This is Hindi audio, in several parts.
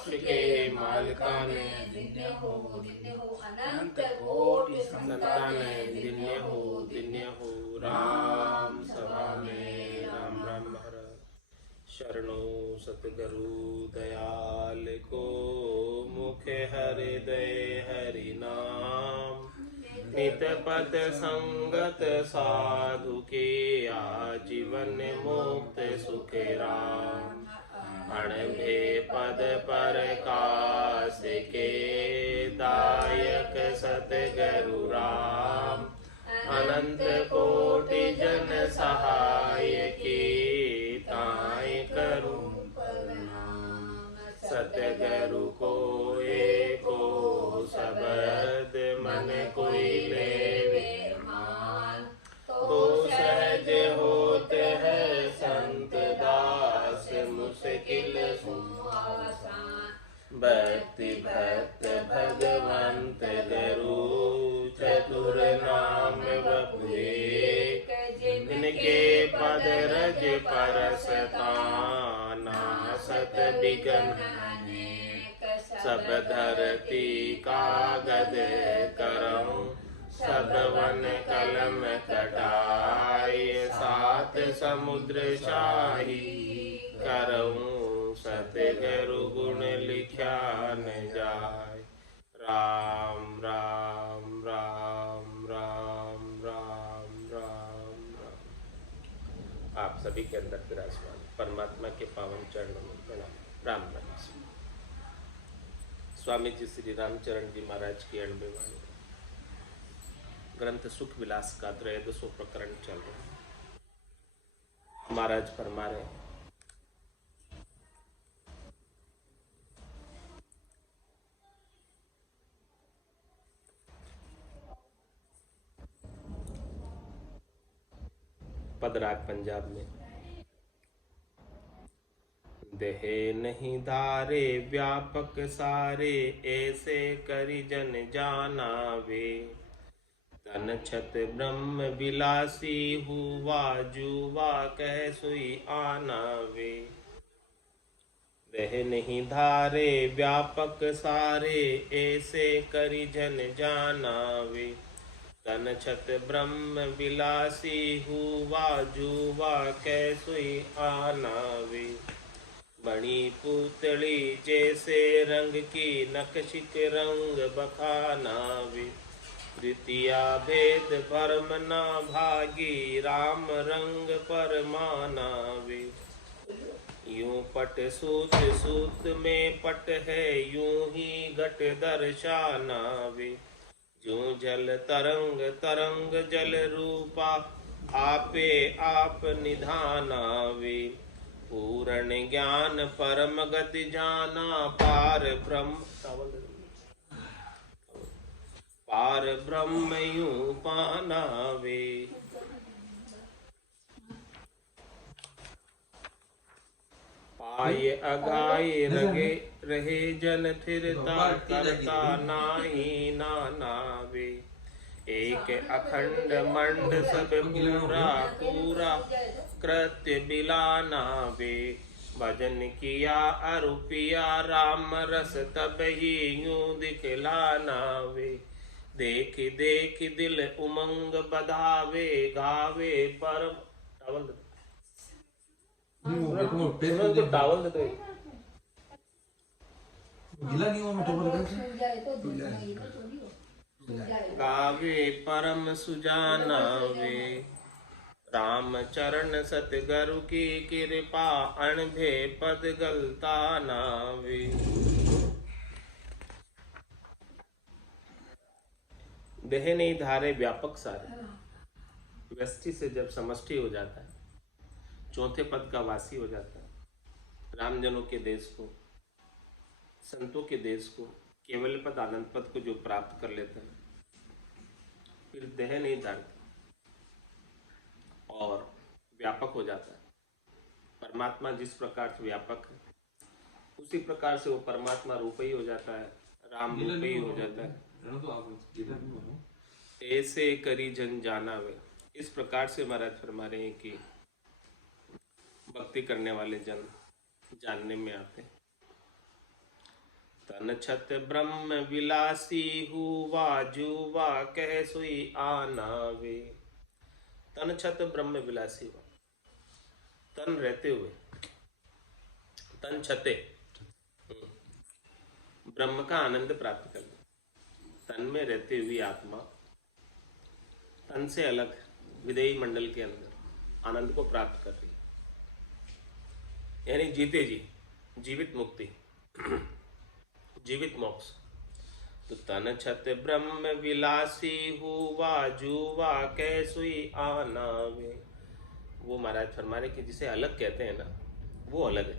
मोक्ष के मालिकान दिन्य हो अनंत कोटि संतान दिन्य हो राम सभा में राम राम महाराज। शरणो सतगुरु दयाल को मुख हृदय हरि नाम। नित पद संगत साधु के आजीवन मुक्त सुख राम। अणभे पद पर कास के दायक सतगुरु राम। अनंत कोटि जन सहाय की ताय करूं प्रणाम। सतगुरु को एको शब्द मन कोई लेवे मान। तो सहज होत है संत दास मुश्किल आसान। भक्ति भक्त भगवंत गुरु चतुर नाम बपु एक। जिनके पद रज परसता नासत बिघन अनेक। सब धरती कागद करऊं सब वन कलम कटाए। सात समुद्र शाही करऊं सतगुरु गुण लिख्या न जाय। राम राम राम राम राम राम राम। आप सभी के अंदर विराजमान परमात्मा के पावन चरणों में प्रणाम। राम राम। स्वामी जी श्री रामचरण जी महाराज की 90 वाणी ग्रंथ सुख विलास का 13वां प्रकरण चल रहा है। महाराज फरमा रहे हैं, पदराग पंजाब में। देहे नहीं धारे व्यापक सारे ऐसे करि जन जाना वे। तन छत ब्रह्म विलासी हुआ जुवा कह सुई आना वे। देह नहीं धारे व्यापक सारे ऐसे करि जन जाना वे। तन छत ब्रह्म विलासी हुआ जुवा कह सुई आना वे। बड़ी पुतली जैसे रंग की नक्शिक रंग बखाना वे। द्वितीया भेद भरम ना भागी राम रंग पर माना वे। यूं पट सूत सूत में पट है यूं ही घट दर्शाना वे। जो जल तरंग तरंग जल रूपा आपे आप निधाना वे। पूर्ण ज्ञान परम गति जाना पार ब्रह्म यूं पाना वे। पाय अगाय रगे रहे जन फिरता करता नाही नाना वे। एक अखंड मंड सब पूरा पूरा कृत्य बिलाना वे। भजन किया अरुपिया राम रस तब ही यूं दिखलाना वे। देख देख दिल उमंग बधावे गावे परम टावल दे गावे परम सुजाना वे। राम चरण सतगुरु की कृपा अणभे पद गलता नावे। देह नहीं धारे व्यापक सारे। व्यष्टि से जब समष्टि हो जाता है, चौथे पद का वासी हो जाता है, रामजनों के देश को, संतों के देश को, केवल पद आनंद पद को जो प्राप्त कर लेता है, फिर देह नहीं धारता और व्यापक हो जाता है। परमात्मा जिस प्रकार से व्यापक है उसी प्रकार से वो परमात्मा रूप ही हो जाता है, राम रूप ही हो जाता है। ऐसे करी जन जाना वे। इस प्रकार से महाराज फरमा रहे हैं कि भक्ति करने वाले जन जानने में आते हैं। तन छत ब्रह्म विलासी हुआ जुवा कह सुई आनावे। तन छत ब्रह्म विलासी हुआ, तन रहते हुए, तन छते ब्रह्म का आनंद प्राप्त करना। तन में रहते हुए आत्मा तन से अलग विदेही मंडल के अंदर आनंद को प्राप्त कर रही है, यानी जीते जी जीवित मुक्ति, जीवित मोक्ष। तो तन छत ब्रह्म विलासी हुआ जुवा कैसुई आनावे। वो महाराज फरमाने की जिसे अलग कहते हैं ना, वो अलग है,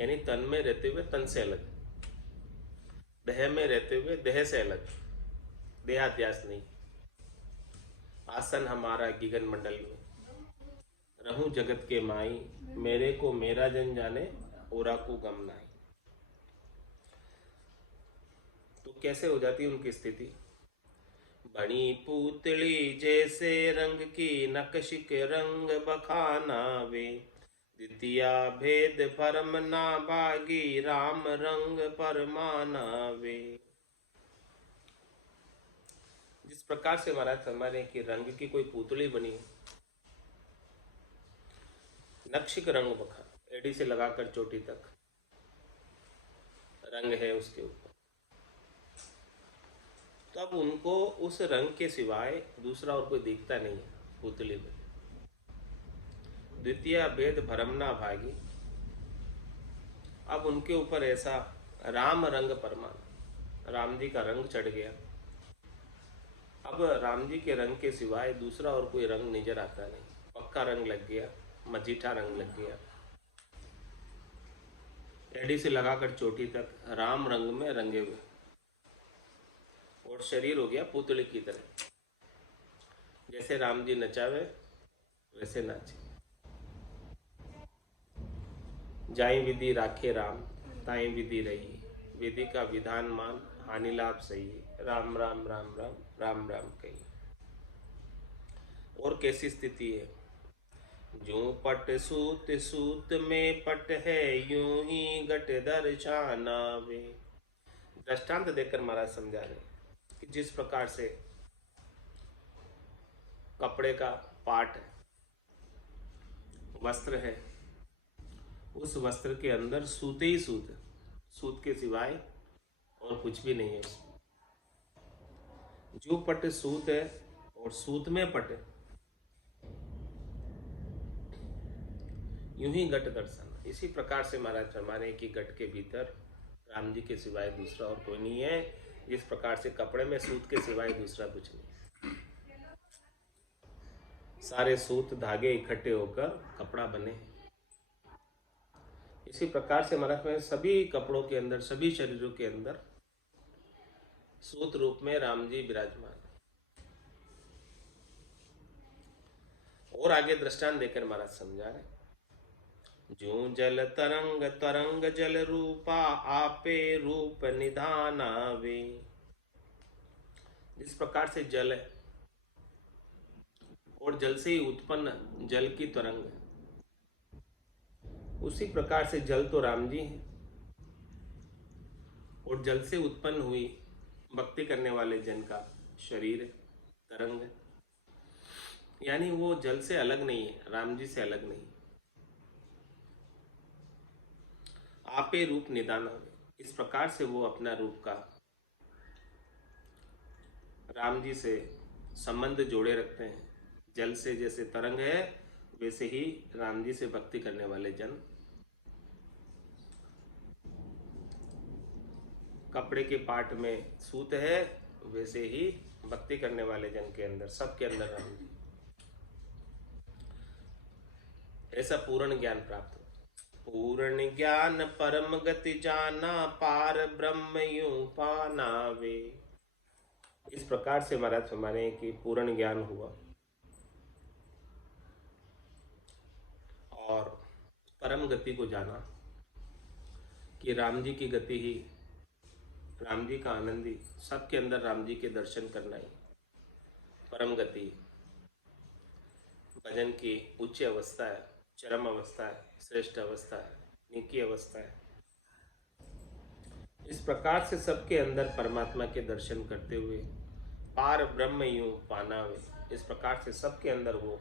यानी तन में रहते हुए तन से अलग, देह में रहते हुए देह से अलग, देहाध्यास नहीं। आसन हमारा गगन मंडल में, रहूं जगत के माई, मेरे को मेरा जन जाने, ओरा को गम नाई। तो कैसे हो जाती है उनकी स्थिति? बनी पुतली जैसे रंग की नक्श के रंग बखाना वे, द्वितीया भेद परम ना बागी, राम रंग परमाना वे। जिस प्रकार से महाराज फरमाने की रंग की कोई पुतली बनी, नक्श का रंग बखा, एड़ी से लगाकर चोटी तक रंग है उसके ऊपर, तो अब उनको उस रंग के सिवाय दूसरा और कोई दिखता नहीं है पुतली में। द्वितीय भेद भरमना भागी, अब उनके ऊपर ऐसा राम रंग परमान, राम जी का रंग चढ़ गया। अब राम जी के रंग के सिवाय दूसरा और कोई रंग नजर आता नहीं, पक्का रंग लग गया, मजीठा रंग लग गया, एड़ी से लगाकर चोटी तक राम रंग में रंगे हुए, और शरीर हो गया पुतली की तरह। जैसे राम जी नचावे वैसे नाचे। जाई विधि राखे राम, ताई विधि रही, विधि का विधान मान, हानि लाभ सही, राम राम राम राम राम राम कही। और कैसी स्थिति है? जो पट सूत सूत में पट है, यूं ही घट दर्शाना वे। दृष्टांत देकर महाराज समझा रहे कि जिस प्रकार से कपड़े का पाट है, वस्त्र है, उस वस्त्र के अंदर सूत ही सूत है, सूत के सिवाय और कुछ भी नहीं है उसमें। जो पट सूत है और सूत में पट है, यूं ही घट दर्शन। इसी प्रकार से महाराज फरमाने की घट के भीतर राम जी के सिवाय दूसरा और कोई नहीं है, जिस प्रकार से कपड़े में सूत के सिवाय दूसरा कुछ नहीं। सारे सूत धागे इकट्ठे होकर कपड़ा बने। इसी प्रकार से महाराज में सभी कपड़ों के अंदर, सभी शरीरों के अंदर सूत रूप में राम जी विराजमान। और आगे दृष्टांत देकर महाराज समझा रहे, जो जल तरंग तरंग जल रूपा, आपे रूप निधाना वे। जिस प्रकार से जल है और जल से ही उत्पन्न जल की तरंग है, उसी प्रकार से जल तो राम जी हैं और जल से उत्पन्न हुई भक्ति करने वाले जन का शरीर है, तरंग है। यानी वो जल से अलग नहीं है, राम जी से अलग नहीं। आपे रूप निदान, इस प्रकार से वो अपना रूप का राम जी से संबंध जोड़े रखते हैं। जल से जैसे तरंग है, वैसे ही राम जी से भक्ति करने वाले जन कपड़े के पाट में सूत है, वैसे ही भक्ति करने वाले जन के अंदर, सबके अंदर राम जी। ऐसा पूर्ण ज्ञान प्राप्त हो। पूर्ण ज्ञान परम गति जाना, पार ब्रह्म यूं पाना वे। इस प्रकार से महाराज हमारे कि पूर्ण ज्ञान हुआ और परम गति को जाना कि राम जी की गति ही, राम जी का आनंद ही, सबके अंदर राम जी के दर्शन करना ही परम गति, भजन की उच्च अवस्था है, चरम अवस्था है, श्रेष्ठ अवस्था है, निकी अवस्था है। इस प्रकार से सबके अंदर परमात्मा के दर्शन करते हुए पार ब्रह्म यूं पानावे, इस प्रकार से सबके अंदर वो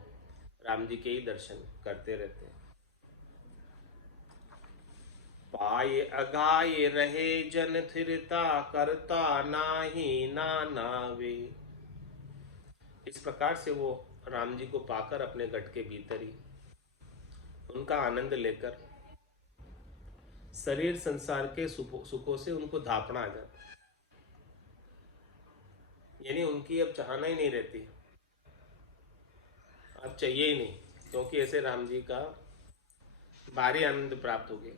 राम जी के ही दर्शन करते रहते हैं। पाए अगाए रहे जन थिरता करता नाही ना नावे, इस प्रकार से वो राम जी को पाकर अपने गढ़ के भीतर ही उनका आनंद लेकर शरीर संसार के सुखों से उनको धापना आ जाता, यानी उनकी अब चाहना ही नहीं रहती, अब चाहिए ही नहीं, क्योंकि ऐसे राम जी का भारी आनंद प्राप्त हो गया।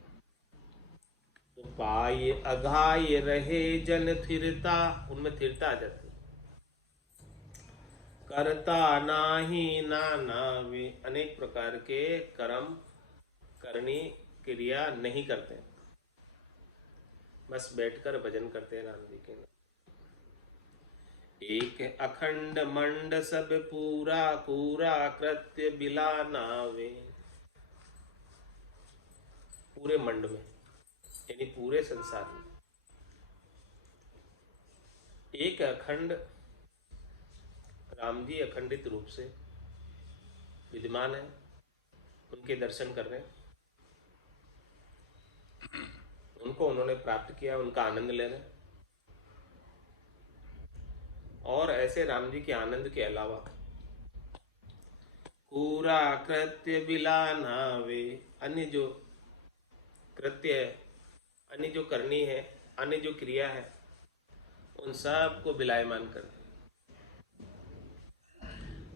तो पाए अघाए रहे जन थिरता, उनमें थिरता आ जाती, करता नाही ना नावे, अनेक प्रकार के कर्म करनी क्रिया नहीं करते, बस बैठकर भजन करते हैं राम जी के नाम। एक अखंड मंड सब पूरा पूरा कृत्य बिला नावे, पूरे मंड में यानी पूरे संसार में एक अखंड राम जी अखंडित रूप से विद्यमान है, उनके दर्शन कर रहे हैं, उनको उन्होंने प्राप्त किया, उनका आनंद ले रहे हैं। और ऐसे राम जी के आनंद के अलावा पूरा कृत्य बिला नावे, अन्य जो कृत्य है, अन्य जो करनी है, अन्य जो क्रिया है, उन सब को बिलायमान कर दे।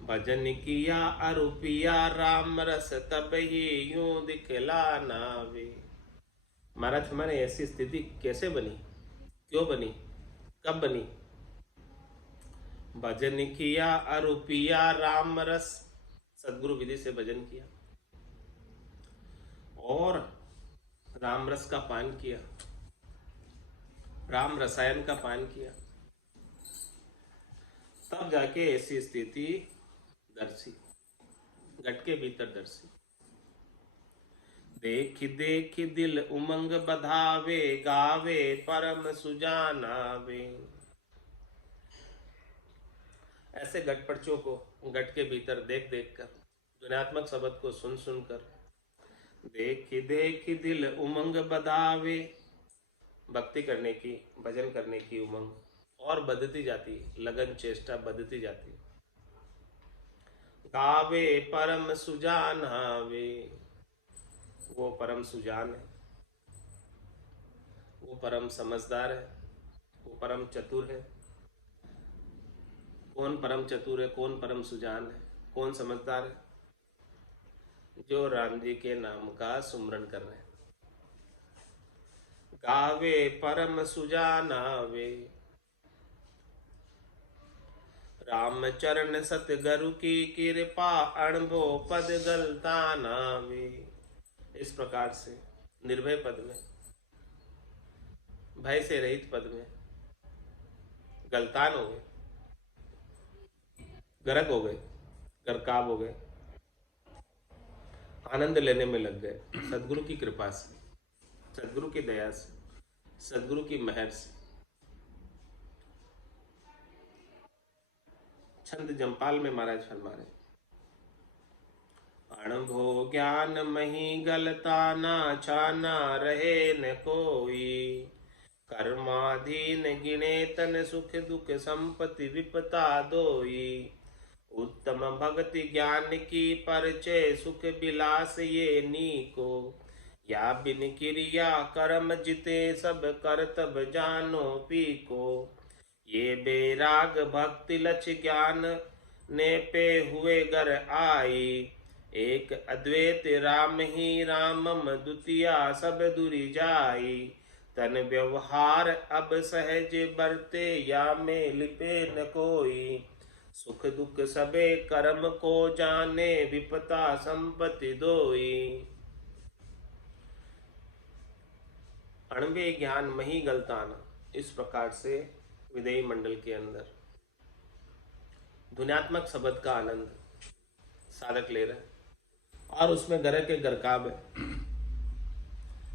भजन किया अरुपिया राम रस तब ही यूं दिखला नावे। महाराज हमारे ऐसी स्थिति कैसे बनी, क्यों बनी, कब बनी? भजन किया अरुपिया राम रस, सदगुरु विधि से भजन किया और राम रस का पान किया, राम रसायन का पान किया, तब जाके ऐसी स्थिति दर्शी, घट के भीतर दर्शी। देख देख दिल उमंग बधावे, गावे परम सुजानावे। ऐसे घटपटचों को घट के भीतर देख देख कर, ध्वन्यात्मक शब्द को सुन सुनकर, देख देख दिल उमंग बधावे, भक्ति करने की, भजन करने की उमंग और बढ़ती जाती, लगन चेष्टा बढ़ती जाती। गावे परम सुजान हावे, वो परम सुजान है, वो परम समझदार है, वो परम चतुर है। कौन परम चतुर है, कौन परम सुजान है, कौन समझदार है? जो राम जी के नाम का सुमरन कर रहे हैं। गावे परम सुजानावे, राम चरण सतगुरु की कृपा, अणभो पद गलतानावे। इस प्रकार से निर्भय पद में, भय से रहित पद में गलतान हो गए, गर्क हो गए, गर्काब हो गए, आनंद लेने में लग गए सदगुरु की कृपा से, सदगुरु की दया से, सदगुरु की मेहर से। छंद जमपाल में महाराज फरमा रहे, अणभो ज्ञान मही गलता ना छाना रहे न कोई, कर्माधीन गिने तन सुख दुख संपत्ति विपता दोई। उत्तम भक्ति ज्ञान की परिचय सुख विलास ये नीको, या बिन क्रिया कर्म जिते सब करतब जानो पीको। ये बेराग भक्ति लक्ष्य ज्ञान ने पे हुए घर आई, एक अद्वैत राम ही रामम द्वितीया सब दूरी जाई। तन व्यवहार अब सहज बरते या में लिपे न कोई, सुख दुख सबे कर्म को जाने विपता संपत्ति दोई। अणबे ज्ञान मही गलताना, इस प्रकार से विदेही मंडल के अंदर ध्वन्यात्मक शब्द का आनंद साधक ले रहे हैं और उसमें गरे के गरकाब है।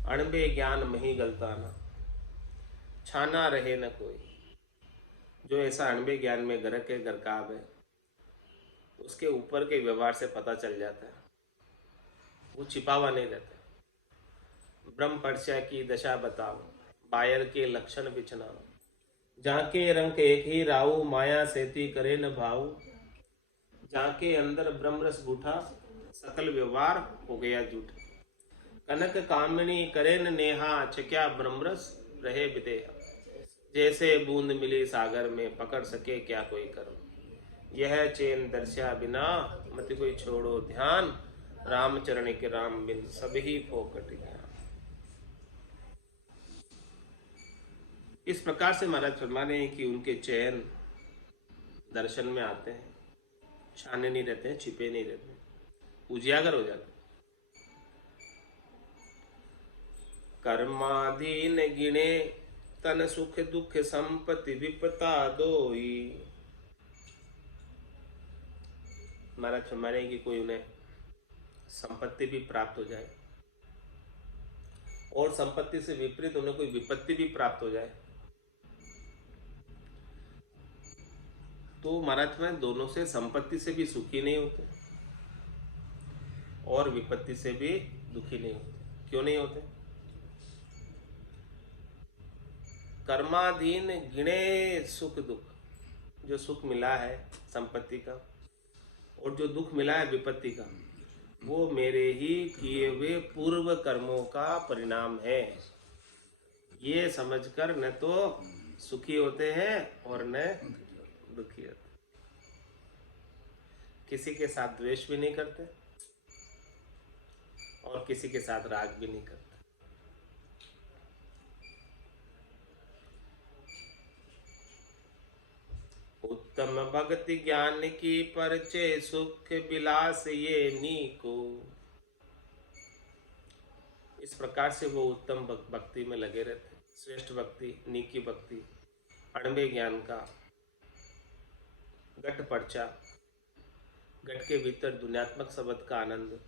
अणबे ज्ञान मही गलताना, छाना रहे न कोई। जो ऐसा अणबे ज्ञान में गरक है, गरकाब है, उसके ऊपर के व्यवहार से पता चल जाता है, वो छिपा हुआ नहीं रहता। ब्रह्म पर्चा की दशा बताओ, बायर के लक्षण बिछनाओ। जाके रंग एक ही राऊ, माया सेती करे न भाऊ। जाके अंदर ब्रह्म रस बूठा, सकल व्यवहार हो गया झूठा। कनक कामिनी करे न नेहा, छक्या ब्रह्म रस रहे विदेहा। जैसे बूंद मिली सागर में, पकड़ सके क्या कोई कर्म। यह चैन दर्शा बिना, मत कोई छोड़ो ध्यान। रामचरण के राम बिन सभी फोकट ज्ञान। इस प्रकार से महाराज फरमा रहे हैं कि उनके चैन दर्शन में आते हैं, छाने नहीं रहते हैं, छिपे नहीं रहते हैं, उजियागर हो जाते हैं। कर्माधीन गिने तन सुख दुख संपत्ति विपता दोई। महाराज फरमा रहे हैं कि कोई उन्हें संपत्ति भी प्राप्त हो जाए और संपत्ति से विपरीत उन्हें कोई विपत्ति भी प्राप्त हो जाए, तो महाराज में दोनों से, संपत्ति से भी सुखी नहीं होते और विपत्ति से भी दुखी नहीं होते। क्यों नहीं होते? कर्माधीन गिने सुख दुख। जो सुख मिला है संपत्ति का और जो दुख मिला है विपत्ति का, वो मेरे ही किए हुए पूर्व कर्मों का परिणाम है। ये समझकर न तो सुखी होते हैं और न दुखी होते। किसी के साथ द्वेष भी नहीं करते और किसी के साथ राग भी नहीं करते। उत्तम भक्ति ज्ञान की परिचय, सुख विलास ये नीको। इस प्रकार से वो उत्तम भक्ति में लगे रहते। श्रेष्ठ भक्ति, नीकी भक्ति, अणबे ज्ञान का घट पर्चा, घट के भीतर दुनियात्मक शब्द का आनंद,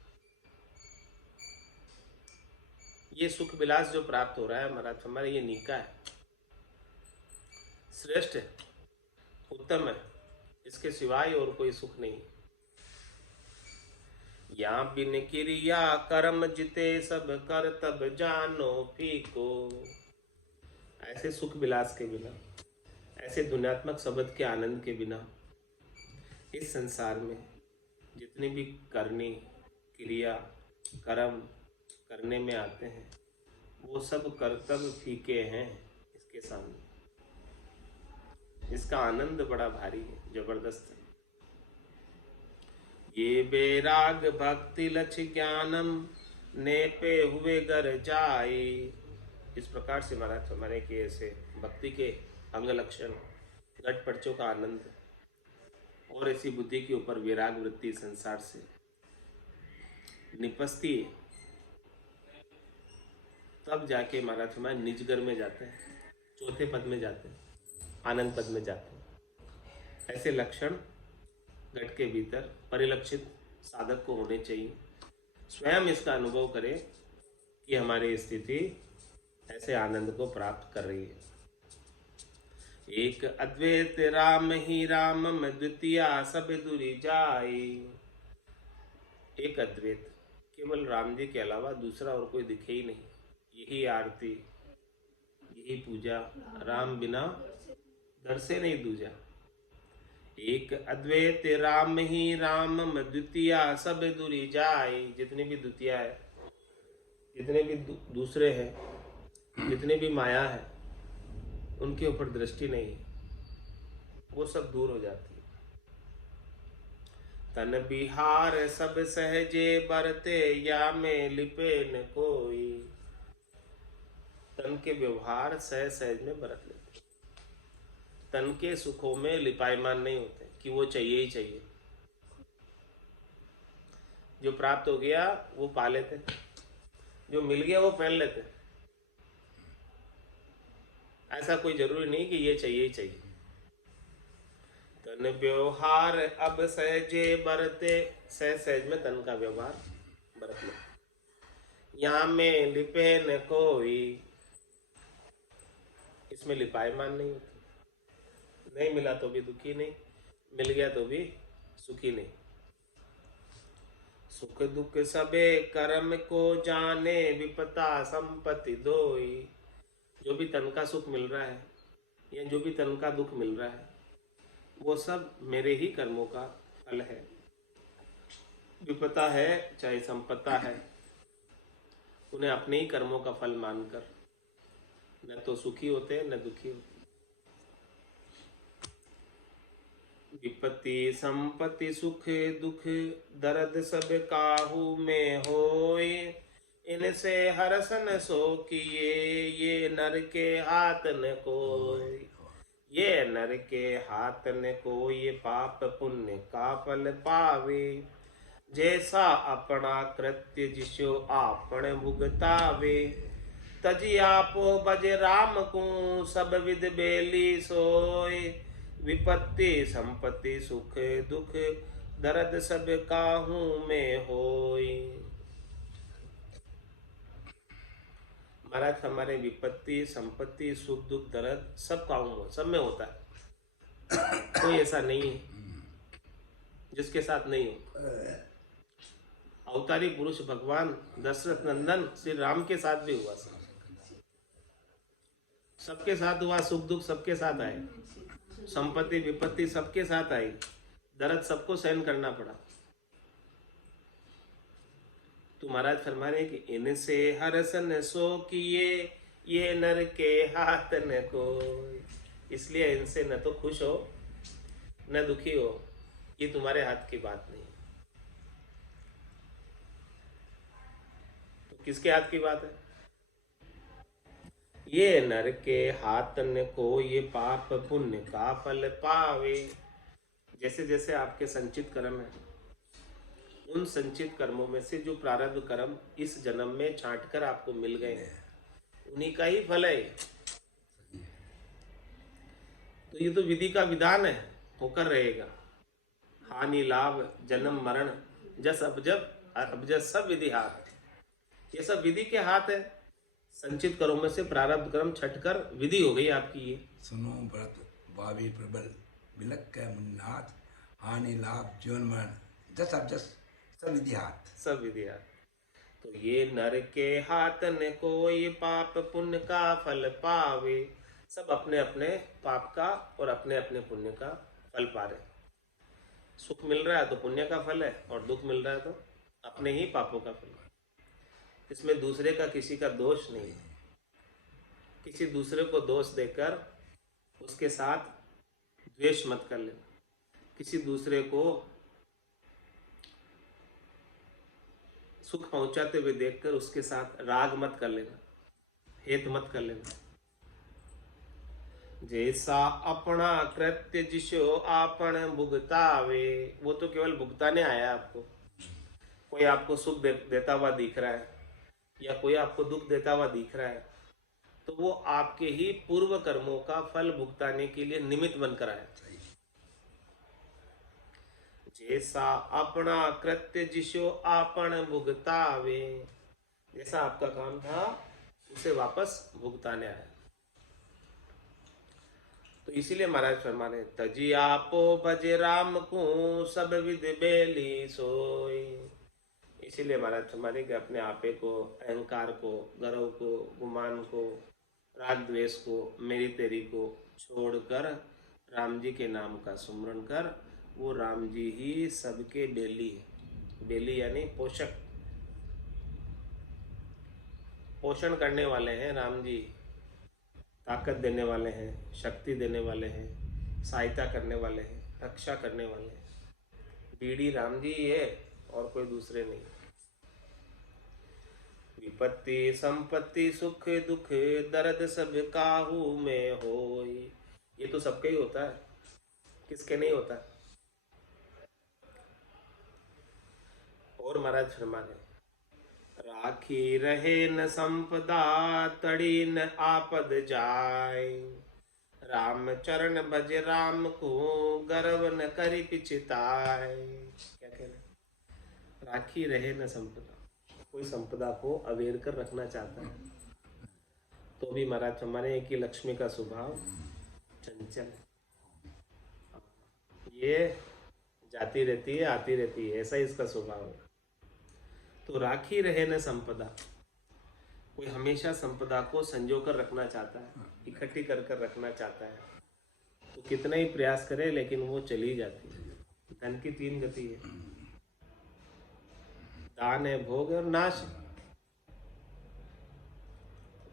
ये सुख विलास जो प्राप्त हो रहा है महाराज हमारे, ये नीका है, श्रेष्ठ है, उत्तम है। इसके सिवाय और कोई सुख नहीं। या बिन क्रिया कर्म जिते, सब कर तब जानो फीको। ऐसे सुख विलास के बिना, ऐसे दुनियात्मक शब्द के आनंद के बिना इस संसार में जितनी भी करनी क्रिया कर्म करने में आते हैं, वो सब कर्तव्य फीके हैं इसके सामने। इसका आनंद बड़ा भारी है, जबरदस्त है। ये बेराग भक्ति लक्ष्य ज्ञानम, नेपे हुए घर जाए। इस प्रकार से महाराज हमारे के ऐसे भक्ति के अंग लक्षण, घट पर्चों का आनंद और ऐसी बुद्धि के ऊपर विराग वृत्ति संसार से निपसती है, तब जाके महाराज हमारे निज घर में जाते हैं, चौथे पद में जाते हैं, आनंद पद में जाते हैं। ऐसे लक्षण घट के भीतर परिलक्षित साधक को होने चाहिए। स्वयं इसका अनुभव करें कि हमारी स्थिति ऐसे आनंद को प्राप्त कर रही है। एक अद्वैत राम ही राम, मैं द्वितीया सब दूरी जाए। एक अद्वैत, केवल राम जी के अलावा दूसरा और कोई दिखे ही नहीं। यही आरती, यही पूजा, राम बिना दर से नहीं दूजा। एक अद्वैत राम ही राम, मैं द्वितीया सब दूरी जाए। जितने भी द्वितीया है, जितने भी दूसरे हैं, जितने भी माया है, उनके ऊपर दृष्टि नहीं, वो सब दूर हो जाती है। तन बिहार सब सहजे बरते, या में लिपे न कोई। तन के व्यवहार सहज सहज में बरत लेते, तन के सुखों में लिपायमान नहीं होते कि वो चाहिए ही चाहिए। जो प्राप्त हो गया वो पा लेते, जो मिल गया वो पहन लेते। ऐसा कोई जरूरी नहीं कि ये चाहिए ही चाहिए। तन व्यवहार अब सहजे बरते, सहज सहज में तन का व्यवहार बरत ले। यहाँ में लिपे न कोई। इस इसमें लिपायमान नहीं होती। नहीं मिला तो भी दुखी नहीं, मिल गया तो भी सुखी नहीं। सुख दुख सबे कर्म को जाने, विपता संपत्ति दोई। जो भी तन का सुख मिल रहा है या जो भी तन का दुख मिल रहा है, वो सब मेरे ही कर्मों का फल है। विपता है चाहे संपत्ता है, उन्हें अपने ही कर्मों का फल मानकर न तो सुखी होते न दुखी होते। विपत्ति संपत्ति सुख दुख दर्द सब काहू में होए, इनसे हरस न सो किए, ये नर के हाथ न कोई। ये नर के हाथ न कोई, पाप पुण्य का फल पावे। जैसा अपना कृत्य जिसो आपण भुगतावे। तजी आपो बज राम को, सब विद बेली सोए। विपत्ति संपत्ति सुख दुख दर्द सब काहू में होई। महाराज हमारे विपत्ति संपत्ति सुख दुख दर्द सब काहू सब में होता है। कोई ऐसा नहीं है जिसके साथ नहीं हो। अवतारी पुरुष भगवान दशरथ नंदन श्री राम के साथ भी हुआ। सबके साथ हुआ, सुख दुख सबके साथ आए, संपत्ति विपत्ति सबके साथ आई, दर्द सबको सहन करना पड़ा। तो महाराज फरमा रहे कि इनसे हरस न सो किए, ये नर के हाथ न कोई। इसलिए इनसे न तो खुश हो न दुखी हो, ये तुम्हारे हाथ की बात नहीं। तो किसके हाथ की बात है? ये नर के हाथ न को, ये पाप पुण्य का फल पावे। जैसे जैसे आपके संचित कर्म है, उन संचित कर्मों में से जो प्रारब्ध कर्म इस जन्म में छांट कर आपको मिल गए हैं, उन्हीं का ही फल है। तो ये तो विधि का विधान है, होकर रहेगा। हानि लाभ जन्म मरण जस अबजस सब विधि हाथ। ये सब विधि के हाथ है। संचित कर्मों में से प्रारब्ध कर्म छटकर विधि हो गई आपकी। ये सुनो व्रत भावी प्रबल बिलक के मुन्नाथ, हानि लाभ जीवन मरण जस अब जस सब विधि हाथ। सब विधि हाथ। तो ये नर के हाथ न कोई, पाप पुण्य का फल पावे। सब अपने अपने पाप का और अपने अपने पुण्य का फल पा रहे। सुख मिल रहा है तो पुण्य का फल है, और दुख मिल रहा है तो अपने ही पापों का फल है। इसमें दूसरे का किसी का दोष नहीं है। किसी दूसरे को दोष देकर उसके साथ द्वेष मत कर लेना। किसी दूसरे को सुख पहुंचाते हुए देखकर उसके साथ राग मत कर लेना, हेत मत कर लेना। जैसा अपना कृत्य जिसो आपण भुगतावे। वो तो केवल भुगताने आया आपको। कोई आपको सुख देता हुआ दिख रहा है या कोई आपको दुख देता हुआ दिख रहा है, तो वो आपके ही पूर्व कर्मों का फल भुगताने के लिए निमित्त बनकर आया। जैसा अपना कृत्य जिसो आपण भुगतावे। जैसा आपका काम था उसे वापस भुगताने आया। तो इसीलिए महाराज फरमाने, तजी आपो भज राम को, सब विद बेली सोई। इसीलिए महाराज फरमाने कि अपने आपे को, अहंकार को, गर्व को, गुमान को, राग द्वेष को, मेरी तेरी को छोड़कर राम जी के नाम का सुमरण कर। वो राम जी ही सबके बेली है। बेली यानी पोषक, पोषण करने वाले हैं राम जी। ताकत देने वाले हैं, शक्ति देने वाले हैं, सहायता करने वाले हैं, रक्षा करने वाले हैं। बीड़ी राम जी ही है और कोई दूसरे नहीं। विपत्ति संपत्ति सुख दुख दर्द सब काहू में होई। ये तो सबके ही होता है, किसके नहीं होता। और महाराज फरमाने, राखी रहे न संपदा, तड़ी न आपद जाय। राम चरण भज राम को, गर्व न करी पिछताय। क्या कह रहे? राखी रहे न संपदा। कोई संपदा को अवेर कर रखना चाहता है, तो भी महाराज हमारे कि लक्ष्मी का स्वभाव चंचल, ये जाती रहती है आती रहती है, ऐसा इसका स्वभाव है। तो राखी रहे न संपदा, कोई हमेशा संपदा को संजो कर रखना चाहता है, इकट्ठी कर कर रखना चाहता है, तो कितना ही प्रयास करे लेकिन वो चली जाती है। धन की तीन गति है, दान है, भोग है और नाश है।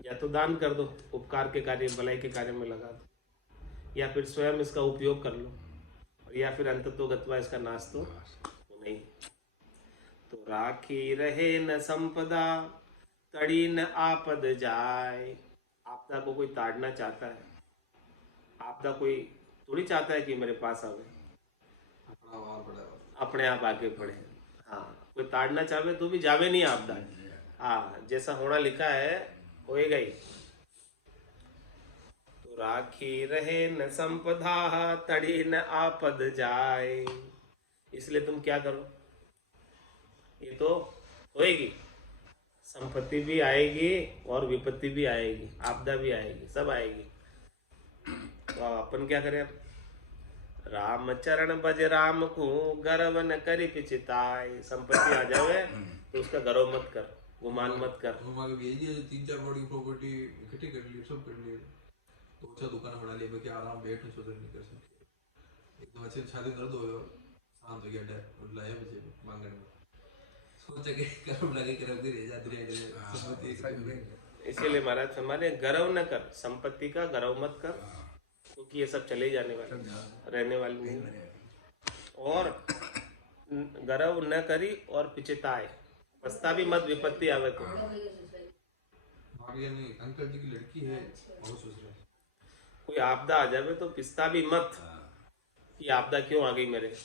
या तो दान कर दो, उपकार के कार्य भलाई के कार्य में लगा दो, या फिर स्वयं इसका उपयोग कर लो, या फिर अंततोगत्वा इसका नाश तो नहीं। तो राखी रहे न संपदा, तड़ी न आपद जाए। आपदा को कोई ताड़ना चाहता है, आपदा कोई थोड़ी चाहता है कि मेरे पास आवे, अपने आप आके पड़े। हाँ, कोई ताड़ना चाहे तो भी जावे नहीं आपदा। हाँ, जैसा होना लिखा है होएगा ही। तो राखी रहे न संपदा, तड़ी न आपद जाए। इसलिए तुम क्या करो, ये तो होएगी, संपत्ति भी आएगी और विपत्ति भी आएगी, आपदा भी आएगी, सब आएगी। तो अपन क्या करें, राम चरण भज राम को, गर्व न करी पिछताए। संपत्ति आ जावे तो उसका गर्व मत कर, गुमान मत कर। तीन चार बड़ी प्रॉपर्टी इकट्ठी कर ली, सब कर लिए, तो अच्छा दुकान बना लिया, बाकी आराम बैठ नहीं सोच नहीं कर सकते। एकदम अच्छे शादी कर दो, शांत हो गया डर लाया मुझे मांगने में, सोचा कि कर्म लगे कर्म भी रह जाती है संपत्ति। इसीलिए महाराज हमारे गर्व न कर, संपत्ति का गर्व मत कर, क्योंकि ये सब चले जाने वाले, रहने वाले नहीं। और गर्व न करी और पिछताए, पछता भी मत, विपत्ति आवे तो। भाग्य नहीं, अंकल जी की लड़की है, बहुत सोच रहे हैं। कोई आपदा आ जावे तो पिछता भी मत कि आपदा क्यों आ गई मेरे।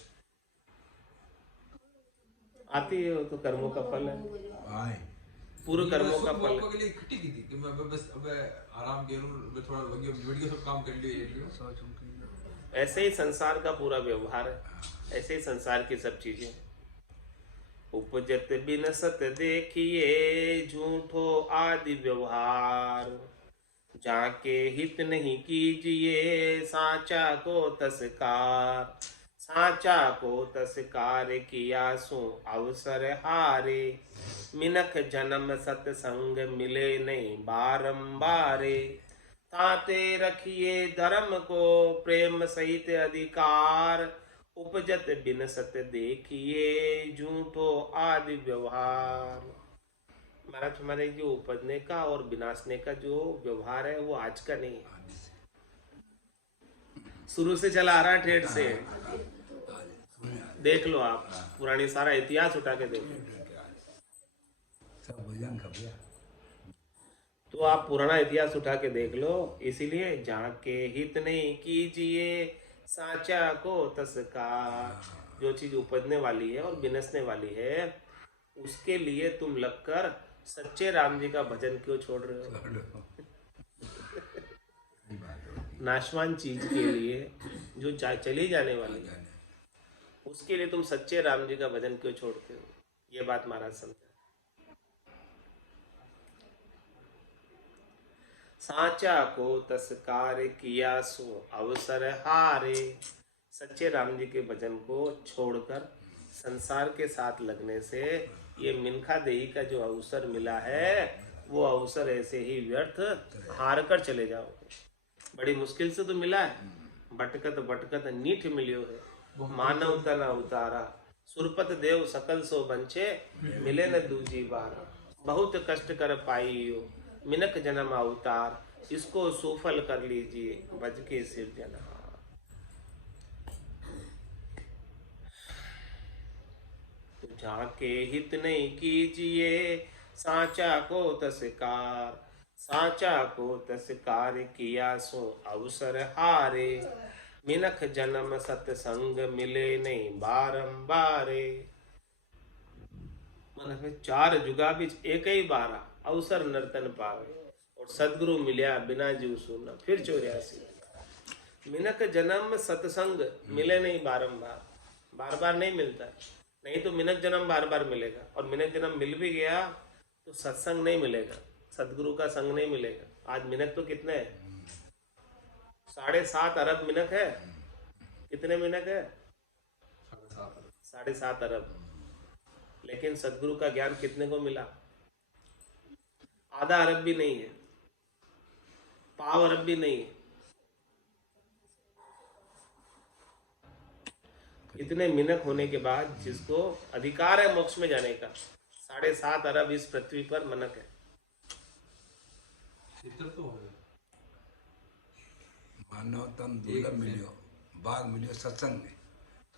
आती है तो कर्मों का फल है, पूर्व कर्मों का फल है। के लिए इकट्ठी की थी कि मैं बस अब आराम करूं, मैं थोड़ा वीडियो सब काम कर लियो। ऐसे ही संसार का पूरा व्यवहार है, ऐसे ही संसार की सब चीजें। उपजत बिन सत देखिए, झूठो आदि व्यवहार। जाके हित नहीं कीजिए, साचा को तस्कार। साचा को तस्कार किया सो अवसर हारे। मिनख जन्म सत्संग मिले नहीं बारंबारे। ताते रखिए धर्म को, प्रेम सहित अधिकार। उपजत बिन सत देखिए, झूठो आदि व्यवहार। महाराज हमारे जो उपजने का और विनाशने का जो व्यवहार है वो आज का नहीं है, शुरू से चला आ रहा, ठेठ से। देख लो आप, पुरानी सारा इतिहास उठा के देखो तो आप पुराना इतिहास उठा के देख लो। इसीलिए जाके हित नहीं कीजिए, साचा को तस्कार। जो चीज उपजने वाली है और विनसने वाली है, उसके लिए तुम लगकर सच्चे राम जी का भजन क्यों छोड़ रहे हो। नाशवान चीज के लिए जो चली जाने वाली है, उसके लिए तुम सच्चे राम जी का भजन क्यों छोड़ते हो। ये बात महाराज समझा। साचा को तस्कार किया सो अवसर हारे। सच्चे राम जी के भजन को छोड़कर संसार के साथ लगने से ये मिनखा देही का जो अवसर मिला है, वो अवसर ऐसे ही व्यर्थ हार कर चले जाओगे। बड़ी मुश्किल से तो मिला है, भटकत भटकत नीठ मिलियो है। मानव तन अवतारा, सुरपत देव सकल सो बंचे। मिले न दूजी बार, बहुत कष्ट कर पाइयो। मिनक जन्म अवतार, इसको सुफल कर लीजिए, बज के सिरजनहार। जाके हित नहीं कीजिए, साचा को तस्कार। साचा को तस्कार किया सो अवसर हारे। मिनख जन्म सत्संग मिले नहीं बारंबारे। मन में चार जुगा बीच एक ही बारा, अवसर नर्तन पावे। और सदगुरु मिलिया बिना जीव सुना, फिर 84। मिनख जन्म सत्संग मिले नहीं बारंबार, बार बार नहीं मिलता। नहीं तो मिनख जन्म बार बार मिलेगा, और मिनख जन्म मिल भी गया तो सत्संग नहीं मिलेगा, सदगुरु का संग नहीं मिलेगा। आज मिनख तो कितने हैं? 7.5 अरब मिनख है। कितने मिनख है? 7.5 अरब। लेकिन सदगुरु का ज्ञान कितने को मिला? आधा अरब भी नहीं है, पाव अरब भी नहीं है। इतने मिनख होने के बाद जिसको अधिकार है मोक्ष में जाने का, 7.5 अरब इस पृथ्वी पर मनक है। इतना तो है। मानवतम दुर्लभ मिलियो, भाग मिलियो सत्संग में।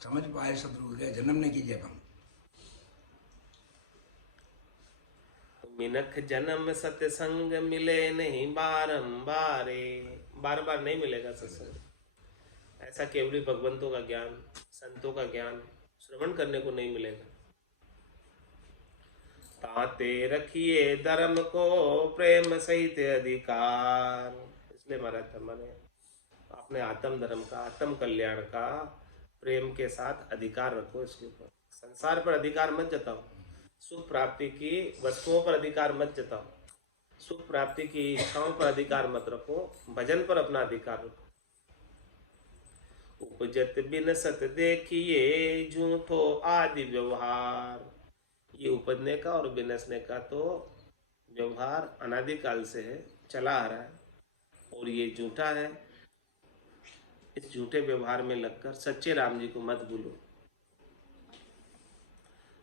समझ पाए सदगुरु के जन्म ने कीजिए हम। मिनख जन्म सत्संग मिले नहीं बारंबारे। बार बार नहीं मिलेगा सत्संग। ऐसा केवली भगवंतों का ज्ञान, संतों का ज्ञान श्रवण करने को नहीं मिलेगा। ताते रखिए धर्म को प्रेम सहित अधिकार। इसलिए महाराज धर्म ने अपने आत्म धर्म का, आत्म कल्याण का प्रेम के साथ अधिकार रखो इसके ऊपर। संसार पर अधिकार मत जताओ, सुख प्राप्ति की वस्तुओं पर अधिकार मत जताओ, सुख प्राप्ति की इच्छाओं पर अधिकार मत रखो, भजन पर अपना अधिकार रखो। उपजत बिन सत देखिए झूठो आदि व्यवहार। ये उपजने का और बिनसने का तो व्यवहार अनादिकाल से है, चला आ रहा है, और ये झूठा है। इस झूठे व्यवहार में लगकर सच्चे राम जी को मत भूलो।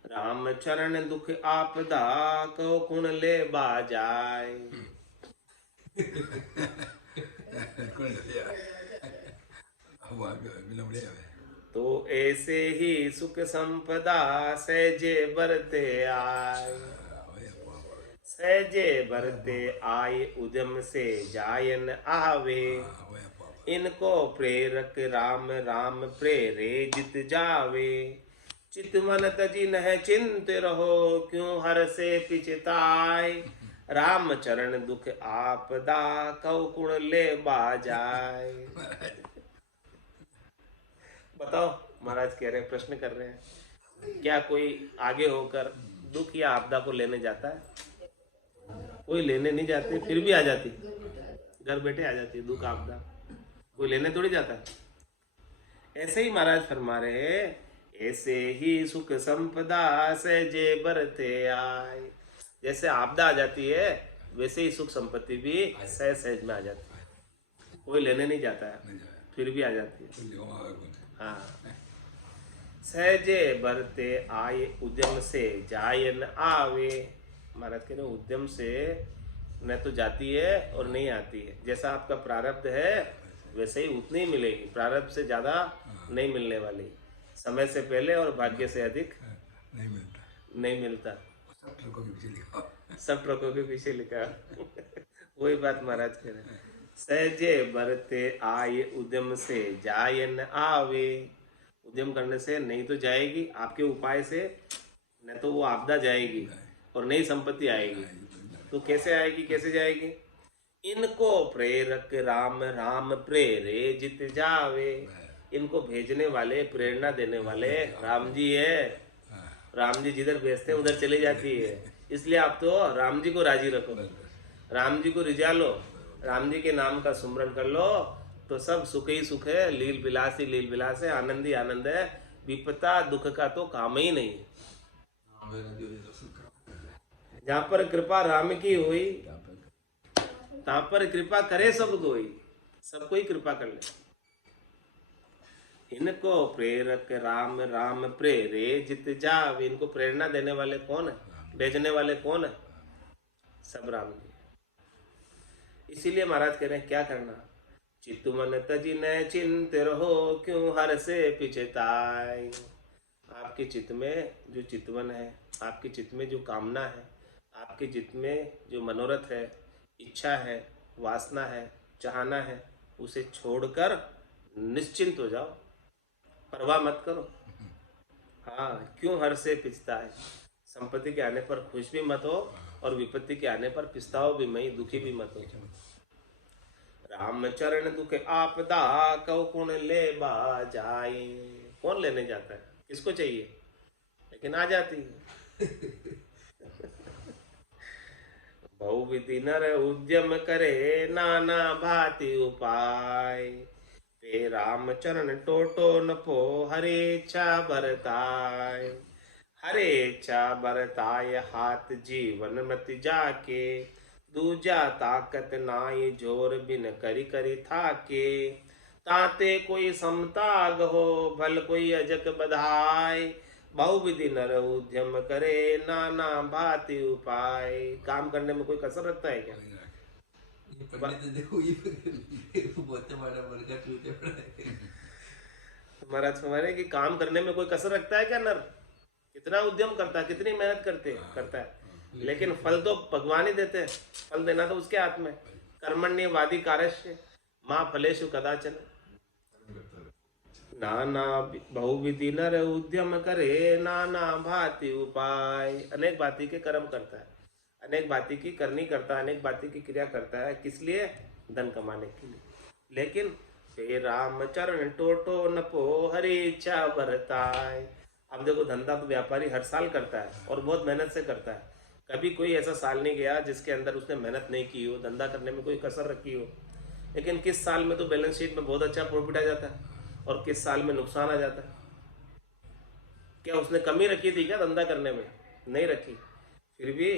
राम चरण दुख आपदा को कुण ले बाजाय। तो ऐसे ही सुख संपदा सहजे बरते आए। सहजे बरते आए उद्यम से जायन आवे। इनको प्रेरक राम राम प्रेरे जित जावे। चित मन तजी नह चिंत रहो क्यों हर से पिछताय। राम चरण दुख आपदा कौ कुण ले बाजाय। बताओ, महाराज कह रहे हैं, प्रश्न कर रहे हैं, क्या कोई आगे होकर दुख या आपदा को लेने जाता है? कोई लेने नहीं जाते, फिर भी आ जाती, घर बैठे आ जाती दुख आपदा। कोई लेने थोड़ी जाता है। ऐसे ही महाराज फरमा रहे हैं, ऐसे ही सुख संपदा सहजे बरते आए। जैसे आपदा आ जाती है वैसे ही सुख संपत्ति भी सहज सहज में आ जाती है। कोई लेने नहीं जाता है, फिर भी आ जाती है। हाँ, सहजे बरते आए उद्यम से जायन आवे। महाराज कह रहे उद्यम से न तो जाती है और नहीं आती है। जैसा आपका प्रारब्ध है वैसे ही उतनी ही मिलेगी, प्रारब्ध से ज्यादा नहीं मिलने वाली। समय से पहले और भाग्य से अधिक नहीं मिलता। सब ट्रकों के पीछे लिखा। वही बात महाराज कह रहे हैं, सहजे बरते आए उद्यम से जायन आवे। उद्यम करने से नहीं तो जाएगी, आपके उपाय से न तो वो आपदा जाएगी और नई संपत्ति आएगी। तो कैसे आएगी, कैसे जाएगी? इनको प्रेरक राम राम प्रेरे जित जावे। इनको भेजने वाले, प्रेरणा देने वाले राम जी है। राम जी जिधर भेजते हैं उधर चली जाती है। इसलिए आप तो राम जी को राजी रखो, राम जी को रिझा लो, राम जी के नाम का सुमरन कर लो, तो सब सुख ही सुख है, लील विलास ही लील विलास है, आनंद ही आनंद है। विपदा दुख का तो काम ही नहीं है। जहाँ पर कृपा राम की हुई तहाँ पर कृपा करे सब कोई, सबको ही कृपा कर ले। इनको प्रेरक राम राम प्रेरे जित जावे। इनको प्रेरणा देने वाले कौन है, भेजने वाले कौन है? सब राम जी। इसीलिए महाराज कह रहे हैं क्या करना, चित्त मन तजी न चिंत रहो क्यों हर से पिछताय। आपके चित्त में जो चितवन है, आपके चित्त में जो कामना है, आपके चित्त में जो मनोरथ है, इच्छा है, वासना है, चाहना है, उसे छोड़कर निश्चिंत हो जाओ, परवाह मत करो। हाँ, क्यों हर से पिछता है। संपत्ति के आने पर खुश भी मत हो और विपत्ति के आने पर पिछताओ भी मई, दुखी भी मत हो। राम चरण दुख आपदा कौ कुण ले बाजाए। कौन लेने जाता है, किसको चाहिए, लेकिन आ जाती है। बहुविधि नर उद्यम करे, नाना भांति उपाय। पे राम चरण टोटो नपो, हरे इच्छा बरताय। हरे इच्छा बरताय, हाथ जीवन मति जाके। दूजा ताकत नाई, जोर बिन करी करी थाके। ताते कोई समताग हो, भल कोई अजक बधाय। बहुविधि नर उद्यम करे, नाना भांति उपाय। काम करने में कोई कसर रखता है क्या? ये पंडित देखो ये बोलते बड़ा बड़का चूते बड़ा महाराज हमारे कि काम करने में कोई कसर रखता है क्या नर? कितना उद्यम करता है, कितनी मेहनत करता है, लेकिन फल तो भगवान ही देते हैं। फल देना तो उसके हाथ में। कर्मण्यवादी कारस्य माँ फलेषु कदाचन। नाना बहुविधि नर उद्यम करे, नाना भांति उपाय। अनेक भांति के कर्म करता है, अनेक भांति की करनी करता है, अनेक भांति की क्रिया करता है। किस लिए? धन कमाने के लिए। लेकिन हे राम चरण टोटो नपो, हरि इच्छा बरताय। अब देखो धंधा तो व्यापारी हर साल करता है और बहुत मेहनत से करता है। कभी कोई ऐसा साल नहीं गया जिसके अंदर उसने मेहनत नहीं की हो, धंधा करने में कोई कसर रखी हो। लेकिन किस साल में तो बैलेंस शीट में बहुत अच्छा प्रॉफिट आ जाता है और किस साल में नुकसान आ जाता है। क्या उसने कमी रखी थी क्या धंधा करने में? नहीं रखी। फिर भी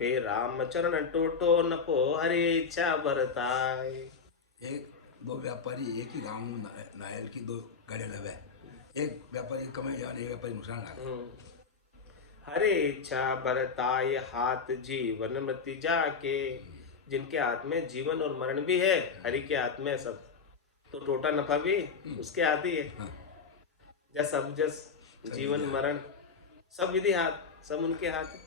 हे राम चरण टोटो नपो, हरि इच्छा बरताय। एक दो व्यापारी एक ही गांव में नारियल की दो गाड़ियां लगे, एक व्यापारी कमाई और एक व्यापारी नुकसान लगा। हरे इच्छा बरताय, हाथ जीवन मृत्यु जाके। जिनके हाथ में जीवन और मरण भी है, हरि के हाथ में सब, तो टोटा नफा भी उसके हाथ ही है। जस अब जस जीवन मरण सब विधि हाथ, सब उनके हाथ है।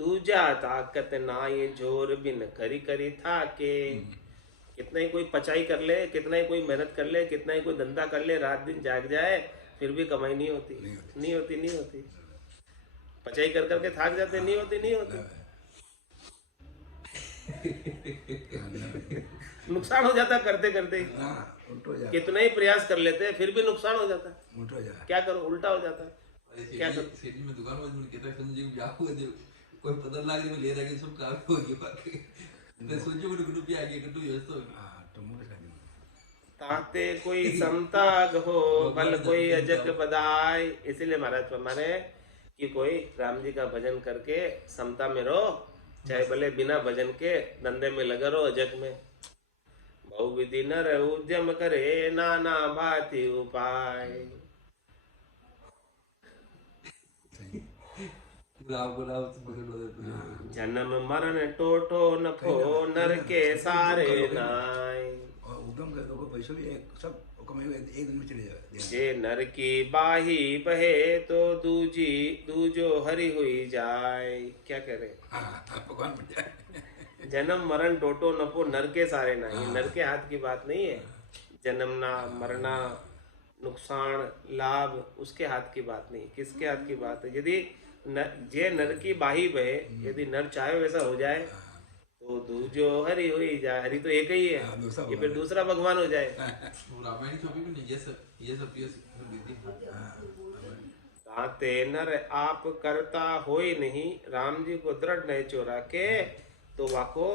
दूजा ताकत नाई, जोर बिन करी करी थाके। कितना ही कोई पचाई कर ले, कितना ही कोई मेहनत कर ले, कितना ही कोई धंधा कर ले, रात दिन जाग जाए, फिर भी कमाई नहीं होती, नहीं होती। पचाई कर करके थक जाते, नहीं होती। नुकसान हो जाता करते करते। कितना ही प्रयास कर लेते हैं फिर भी नुकसान हो जाता है। क्या करो, उल्टा हो जाता है। क्या करो? सिटी में दुकान में कितना समझे ब्याह हुआ जो कोई पता लग रही ले रहा है सब काम हो गया बाकी तो सोचो कि ग्रुप आ गया कि व्यस्त हो गया। ताते कोई समताग हो, बल कोई अजक बधाय। इसीलिए महाराज हमारे कि कोई राम जी का भजन करके समता में रहो, चाहे भले बिना भजन के धंधे में लगे रहो अजक में। बहुविधि नर उद्यम करे, नाना भांति उपाय। जन्म मरण टोटो नफो, नर के सारे नाय। और उद्यम कर दो पैसे भी सब कमाई एक दिन में चले जाए। जे नर की बाही बहे, तो दूजो हरि हुई जाए। क्या कह रहे? भगवान बन जाए। जन्म मरण टोटो नफो, नर के सारे ना। ये नर के हाथ की बात नहीं है। जन्मना, मरना, नुकसान, लाभ उसके हाथ की बात नहीं। किसके हाथ की बात है? यदि जे नर की बाही बहे, यदि नर चाहे वैसा हो जाए तो दूजो हरि हुई जाए। हरि तो एक ही है, ये फिर दूसरा भगवान हो जाए। रामायण छवि में नहीं ये सब ताते नर आप करता होई नहीं, राम जी को दृढ़ नहीं चोरा के, तो वाको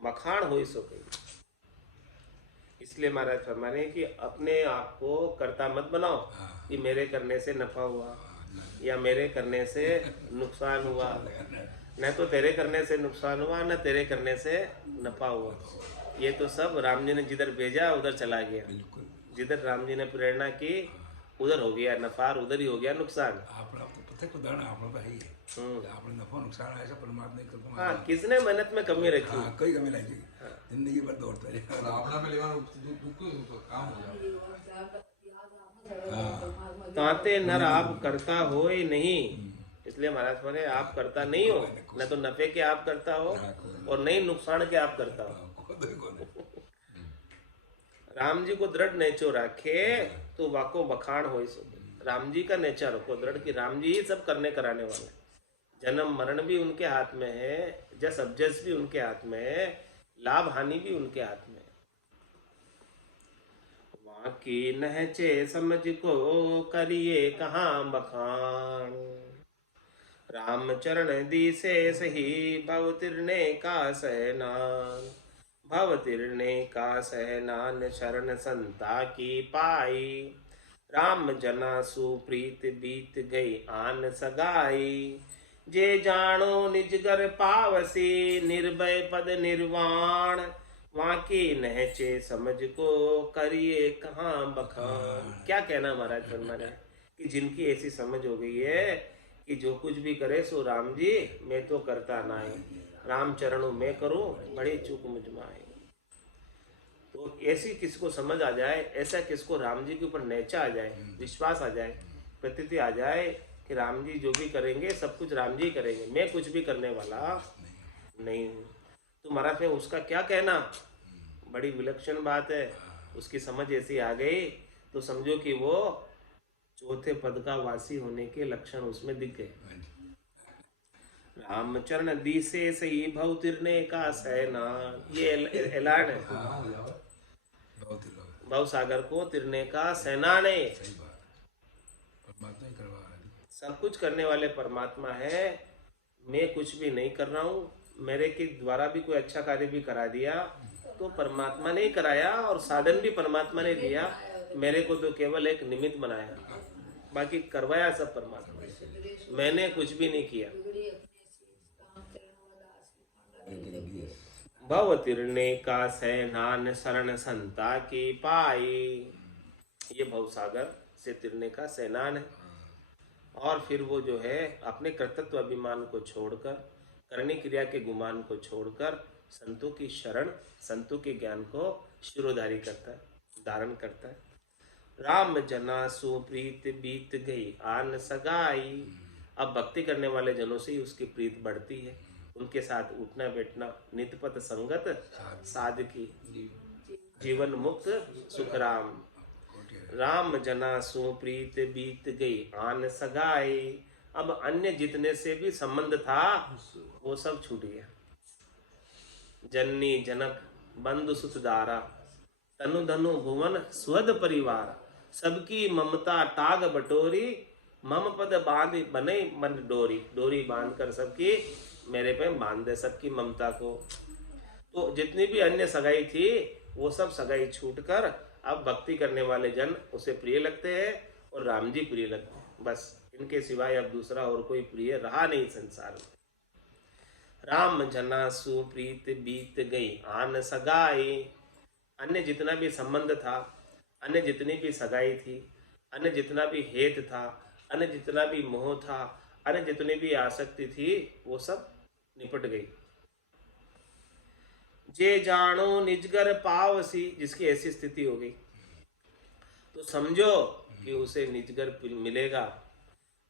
मखान होई सो गई। इसलिए महाराज फरमाने कि अपने आप को कर्ता मत बनाओ कि मेरे करने से नफा हुआ या मेरे करने से नुकसान हुआ। न तो तेरे करने से नुकसान हुआ, न तेरे करने से नफा हुआ। ये तो सब राम जी ने जिधर भेजा उधर चला गया। जिधर राम जी ने प्रेरणा की उधर हो गया नफा, उधर ही हो गया नुकसान। हाँ, किसने मेहनत में कमी रखी? कोई कमी नहीं, जिंदगी भर दौड़ता है। काम हो जाए। ताते नर आप करता हो ही नहीं। इसलिए महाराज बोले आप करता नहीं हो, न तो नफे के आप करता हो और नहीं नुकसान के आप करता हो। राम जी को दृढ़ नेचर रखे तो वाको बखान हो। राम जी का नेचर रखो दृढ़ कि राम जी ही सब करने कराने वाले। जन्म मरण भी उनके हाथ में है, जस अबजस भी उनके हाथ में है, लाभ हानि भी उनके हाथ में है। वहाँ की नहचे समझ को करिए कहाँ बखान। राम चरण दिसे सही भव तिरने का सहनान। भव तिरने का सहनान शरण संता की पाई। राम जना सुप्रीत बीत गई आन सगाई। जे जानो निजगर पावसी निर्भय पद निर्वाण। वाकी नहचे समझ को करिए कहाँ बखान। क्या कहना महाराज फरमाया कि जिनकी ऐसी समझ हो गई है कि जो कुछ भी करे सो राम जी मैं तो करता ना है, राम चरणों में करूं बड़ी चूक मुझ में आए। तो ऐसी किसको समझ आ जाए, ऐसा किसको राम जी के ऊपर नेचा आ जाए, विश्वास आ जाए, प्रतीति आ जाए कि राम जी जो भी करेंगे सब कुछ राम जी करेंगे, मैं कुछ भी करने वाला नहीं हूँ। तो महाराज में उसका क्या कहना, बड़ी विलक्षण बात है। उसकी समझ ऐसी आ गई तो समझो कि वो चौथे पद का वासी होने के लक्षण उसमें दिख गए। रामचरण दिसे सही भव तिरने का सेना, ये ऐलान है। हाँ, हो जाओ। बहुत ही लोग भव सागर को तिरने का सेना ने, सही बात परमात्मा ही करवा रहा है। सब कुछ करने वाले परमात्मा है, मैं कुछ भी नहीं कर रहा हूँ। मेरे के द्वारा भी कोई अच्छा कार्य भी करा दिया तो परमात्मा ने ही कराया और साधन भी परमात्मा ने दिया, मेरे को तो केवल एक निमित्त बनाया, बाकी करवाया सब परमात्मा ने, मैंने कुछ भी नहीं किया। भव तिरने का सैनान शरण संता की पाई। ये भवसागर से तिरने का सैनान है। और फिर वो जो है अपने कर्तृत्व अभिमान को छोड़कर, करनी क्रिया के गुमान को छोड़कर संतों की शरण, संतों के ज्ञान को शिरोधारी करता है, धारण करता है। राम जना सुप्रीत बीत गई आन सगाई। अब भक्ति करने वाले जनों से ही उसकी प्रीत बढ़ती है, उनके साथ उठना बैठना, नित्यपत संगत साधकी, जीवन मुक्त सुखराम। राम जना सुप्रीत बीत गई आन सगाई। अब अन्य जितने से भी संबंध था वो सब छूट गया। जननी जनक बंधु सुतदारा, तनु धनु भुवन स्वद परिवार। सबकी ममता टाग बटोरी, मम पद बांध बने मन डोरी। डोरी बांध कर सबकी मेरे पे बांध दे, सबकी ममता को। तो जितनी भी अन्य सगाई थी वो सब सगाई छूटकर अब भक्ति करने वाले जन उसे प्रिय लगते हैं और राम जी प्रिय लगते हैं। बस इनके सिवाय अब दूसरा और कोई प्रिय रहा नहीं संसार में। राम जना सुप्रीत बीत गई आन सगाई। अन्य जितना भी संबंध था, अन्य जितनी भी सगाई थी, अन्य जितना भी हेत था, अन्य जितना भी मोह था, अन्य जितनी भी आसक्ति थी, वो सब निपट गई। जे जानो निजगर पावसी, जिसकी ऐसी स्थिति हो गई तो समझो कि उसे निजगर मिलेगा।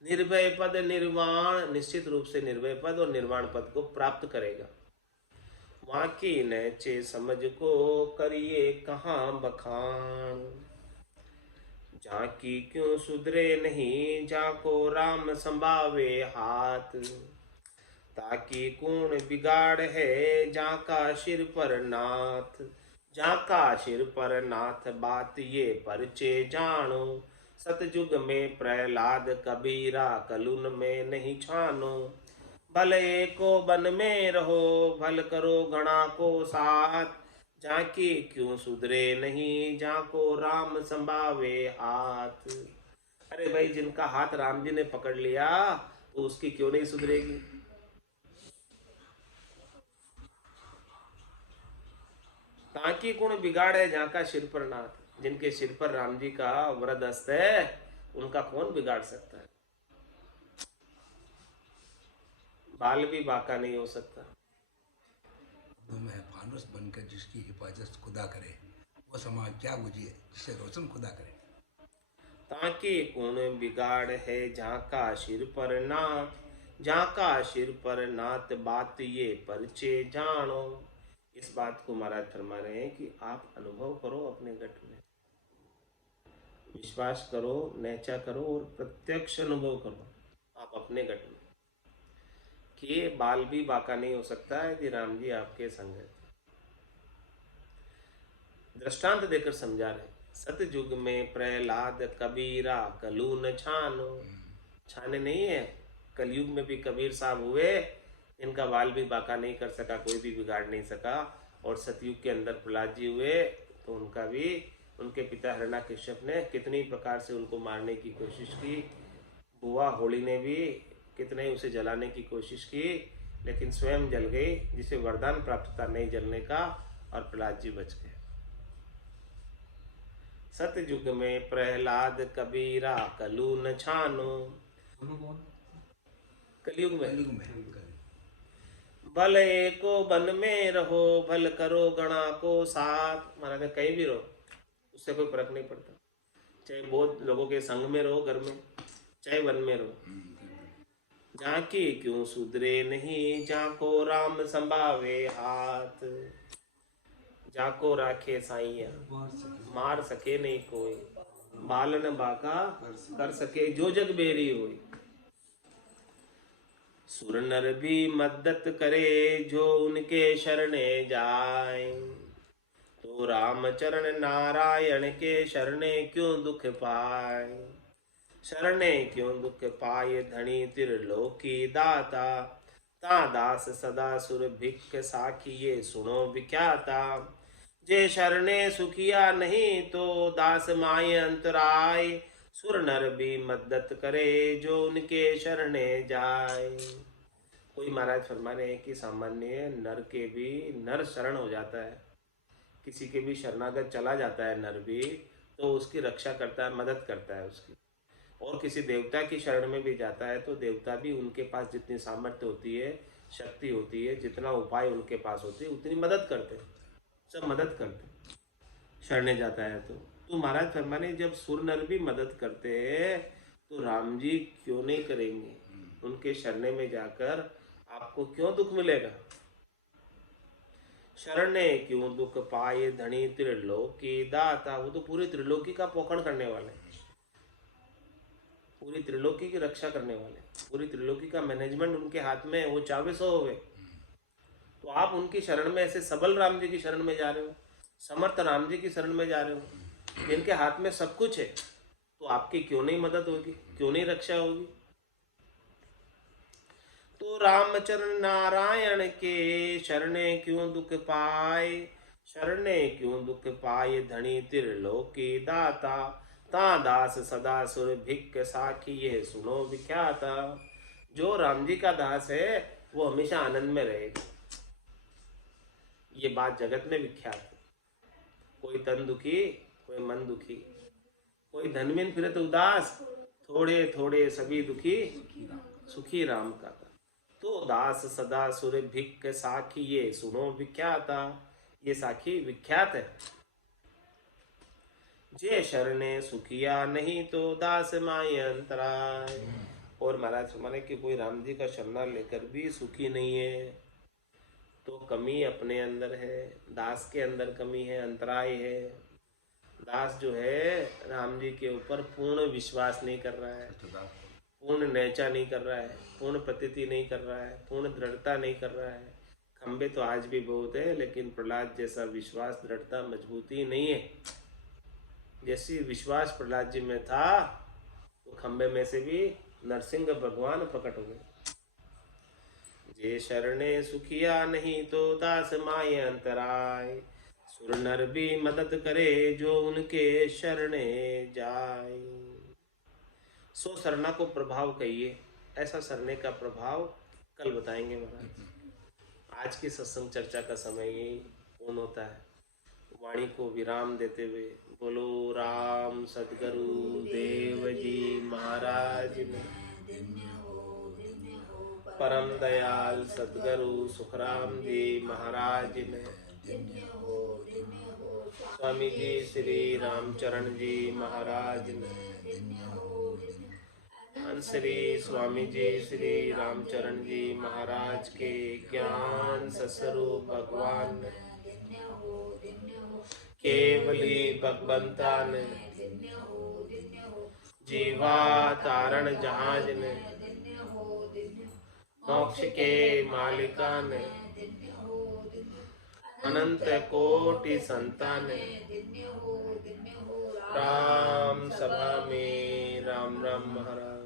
निर्भय पद निर्वाण, निश्चित रूप से निर्भय पद और निर्वाण पद को प्राप्त करेगा। वाकी नैचे समझ को करिए कहाँ बखान। जाकी क्यों सुधरे नहीं, जाको राम संभावे हाथ। ताकि कौन बिगाड़ है, जाका सिर पर नाथ। जाका सिर पर नाथ बात ये परचे जानो। सतयुग में प्रहलाद कबीरा, कलुन में नहीं छानो। भले एको बन में रहो, भल करो गणा को साथ। जाकी क्यों सुधरे नहीं, जाको राम संभावे हाथ। अरे भाई, जिनका हाथ राम जी ने पकड़ लिया तो उसकी क्यों नहीं सुधरेगी। ताकि कौन बिगाड़े, जाका सिर पर नाथ। जिनके सिर पर राम जी का वरद हस्त है उनका कौन बिगाड़ सकता है। बाल भी बाका नहीं हो सकता। तो मैं फानुस बनकर जिसकी हिफाजत खुदा करे, वो समाज क्या बुझिए जिसे रोशन खुदा करे। ताकि कौन बिगाड़ है, जाका सिर पर नाथ। जाका सिर पर नाथ बात ये परचे जानो। इस बात को महाराज फरमा रहे हैं कि आप अनुभव करो, अपने गट में विश्वास करो, नेचा करो और प्रत्यक्ष अनुभव करो आप अपने गट में कि ये बाल भी बाका नहीं हो सकता है कि राम जी आपके संग है। दृष्टांत देकर समझा रहे, सतयुग में प्रहलाद कबीरा, कलून छानो। छाने नहीं है, कलयुग में भी कबीर साहब हुए, इनका बाल भी बाका नहीं कर सका, कोई भी बिगाड़ नहीं सका। और सतयुग के अंदर प्रहलाद जी हुए तो उनका भी, उनके पिता हिरण्याकश्यप ने कितनी प्रकार से उनको मारने की कोशिश की, बुआ होली ने भी कितने उसे जलाने की कोशिश की, लेकिन स्वयं जल गई, जिसे वरदान प्राप्त था नहीं जलने का, और प्रहलाद जी बच गए। सतयुग में प्रहलाद कबीरा कलू न छानो। बोलो कौन? कलयुग में कलयुग में भल एको वन में रहो, भल करो गणा को साथ। महाराज कहीं भी रहो, उससे कोई फर्क नहीं पड़ता, चाहे बहुत लोगों के संग में रहो, घर में, चाहे वन में रहो। जाके क्यों सुधरे नहीं, जाको राम संभावे हाथ। जाको राखे साइया, मार सके नहीं कोई, बालन बाका कर सके जो जग बेरी होई। सुर नर भी मदद करे, जो उनके शरणे जाए। तो राम चरण नारायण के शरणे क्यों दुख पाए। शरणे क्यों दुख पाए, धनी त्रिलोकी दाता। ता दास सदा सुर भिक्ख साखी, ये सुनो विख्याता। जे शरणे सुखिया नहीं, तो दास माय अंतराय। सुर नर भी मदद करे, जो उनके शरणे जाए। कोई महाराज फरमा रहे हैं कि सामान्य नर के भी, नर शरण हो जाता है, किसी के भी शरणागत चला जाता है नर भी, तो उसकी रक्षा करता है, मदद करता है उसकी। और किसी देवता की शरण में भी जाता है तो देवता भी उनके पास जितनी सामर्थ्य होती है, शक्ति होती है, जितना उपाय उनके पास होती है, उतनी मदद करते हैं, सब मदद करते हैं शरणे जाता है तो महाराज फरमाने जब सुर नर भी मदद करते हैं तो राम जी क्यों नहीं करेंगे। उनके शरणे में जाकर आपको क्यों दुख मिलेगा। शरणे क्यों दुख पाए, धनी त्रिलोकी दाता। वो तो पूरी त्रिलोकी का पोषण करने वाले, पूरी त्रिलोकी की रक्षा करने वाले, पूरी त्रिलोकी का मैनेजमेंट उनके हाथ में, वो चावे सो होवे। तो आप उनकी शरण में, ऐसे सबल राम जी की शरण में जा रहे हो, समर्थ राम जी की शरण में जा रहे हो, जिनके हाथ में सब कुछ है, तो आपकी क्यों नहीं मदद होगी, क्यों नहीं रक्षा होगी। तो रामचरण नारायण के शरणे क्यों दुख पाए। शरणे क्यों दुख पाए, धनी त्रिलोकी दाता। ता दास सदा सुर भिक्ख साखी, ये सुनो विख्याता। जो राम जी का दास है वो हमेशा आनंद में रहेगा, ये बात जगत में विख्यात है। कोई तन दुखी, कोई मन दुखी, कोई धनमीन फिरत उदास, थोड़े थोड़े सभी दुखी, सुखी राम का। तो दास सदा सुर भिक्ख साखी, ये सुनो विख्याता। ये साखी विख्यात है। जे शरणे सुखिया नहीं, तो दास माय अंतराय। और महाराज माने कि कोई राम जी का शरणा लेकर भी सुखी नहीं है तो कमी अपने अंदर है, दास के अंदर कमी है, अंतराय है। दास जो है राम जी के ऊपर पूर्ण विश्वास नहीं कर रहा है, पूर्ण नैचा नहीं कर रहा है, पूर्ण प्रतीति नहीं कर रहा है, पूर्ण दृढ़ता नहीं कर रहा है। खंबे तो आज भी बहुत है, लेकिन प्रहलाद जैसा विश्वास, दृढ़ता, मजबूती नहीं है। जैसी विश्वास प्रहलाद जी में था तो खंबे में से भी नरसिंह भगवान प्रकट हो गए। जे शरणे सुखिया नहीं, तो दास माय अंतराय। सुर नर भी मदद करे, जो उनके शरणे जाए। सो सरना को प्रभाव कहिए, ऐसा सरने का प्रभाव कल बताएंगे महाराज। आज की सत्संग चर्चा का समय यही पूर्ण होता है। वाणी को विराम देते हुए बोलो राम सद्गुरु देव जी महाराज ने, परम दयाल सद्गुरु सुखराम जी महाराज ने, स्वामी जी श्री रामचरण जी महाराज ने, श्री स्वामी जी श्री रामचरण जी महाराज के ज्ञान सस्वरूप भगवान ने, केवली भगवंता ने, जीवा तारण जहाज ने, मोक्ष के मालिका ने, अनंत कोटि संतान ने, राम सभा में राम राम महाराज।